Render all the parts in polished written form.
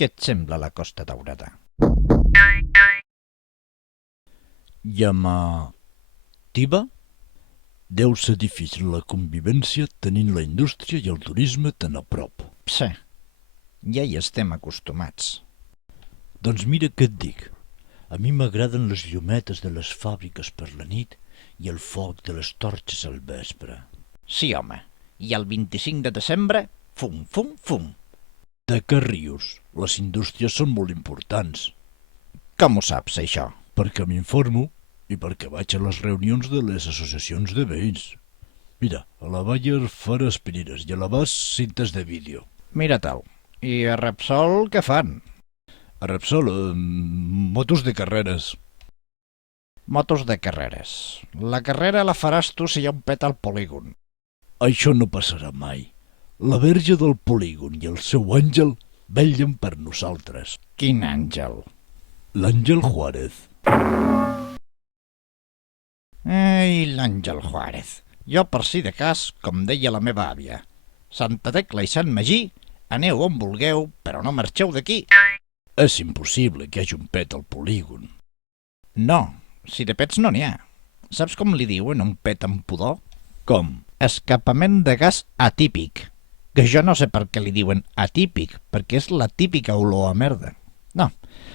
Què et sembla la Costa Daurada? Llamativa? Deu ser difícil la convivència tenint la indústria i el turisme tan a prop. Sí, ja hi estem acostumats. Doncs mira què et dic. A mi m'agraden les llumetes de les fàbriques per la nit i el foc de les torxes al vespre. Sí, home, i el 25 de desembre, fum, fum, fum. De què rius? Les indústries són molt importants. Com ho saps, això? Perquè m'informo i perquè vaig a les reunions de les associacions de veïns. Mira, a la Bayer fan aspirines i a la Bas cintes de vídeo. Mira tal. I a Repsol què fan? A Repsol, motos de carreres. Motos de carreres. La carrera la faràs tu si hi ha un pet al polígon. Això no passarà mai. La verge del polígon i el seu àngel vetllen per nosaltres. Quin àngel? L'Àngel Juárez. Ei, l'Àngel Juárez. Jo, per si de cas, com deia la meva àvia, Santa Tecla i Sant Magí, aneu on vulgueu, però no marxeu d'aquí. És impossible que hi hagi un pet al polígon. No, si de pets no n'hi ha. Saps com li diuen a un pet amb pudor? Com? Escapament de gas atípic. Que jo no sé per què li diuen atípic, perquè és la típica olor a merda. No,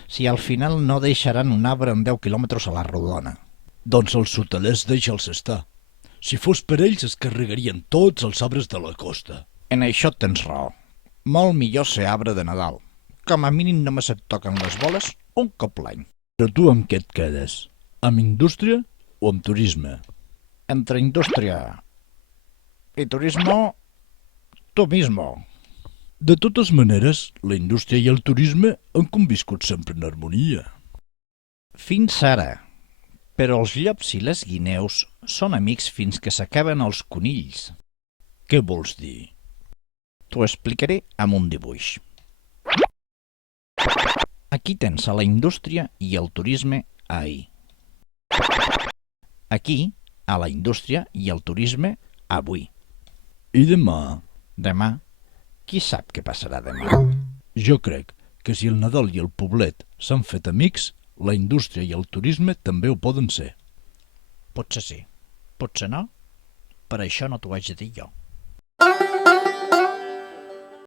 si al final no deixaran un arbre en 10 quilòmetres a la rodona. Doncs els hotelers deixa'ls estar. Si fos per ells es carregarien tots els arbres de la costa. En això tens raó. Molt millor ser arbre de Nadal. Com a mínim només et toquen les boles un cop l'any. Però tu amb què et quedes? Amb indústria o amb turisme? Entre indústria i turisme, tu mismo. De totes maneres, la indústria i el turisme han conviscut sempre en harmonia. Fins ara. Però els llops i les guineus són amics fins que s'acaben els conills. Què vols dir? T'ho explicaré amb un dibuix. Aquí tens a la indústria i el turisme ahir. Aquí, a la indústria i el turisme avui. I demà? Demà? Qui sap què passarà demà? Jo crec que si el Nadal i el poblet s'han fet amics, la indústria i el turisme també ho poden ser. Potser sí, potser no. Per això no t'ho haig de dir jo.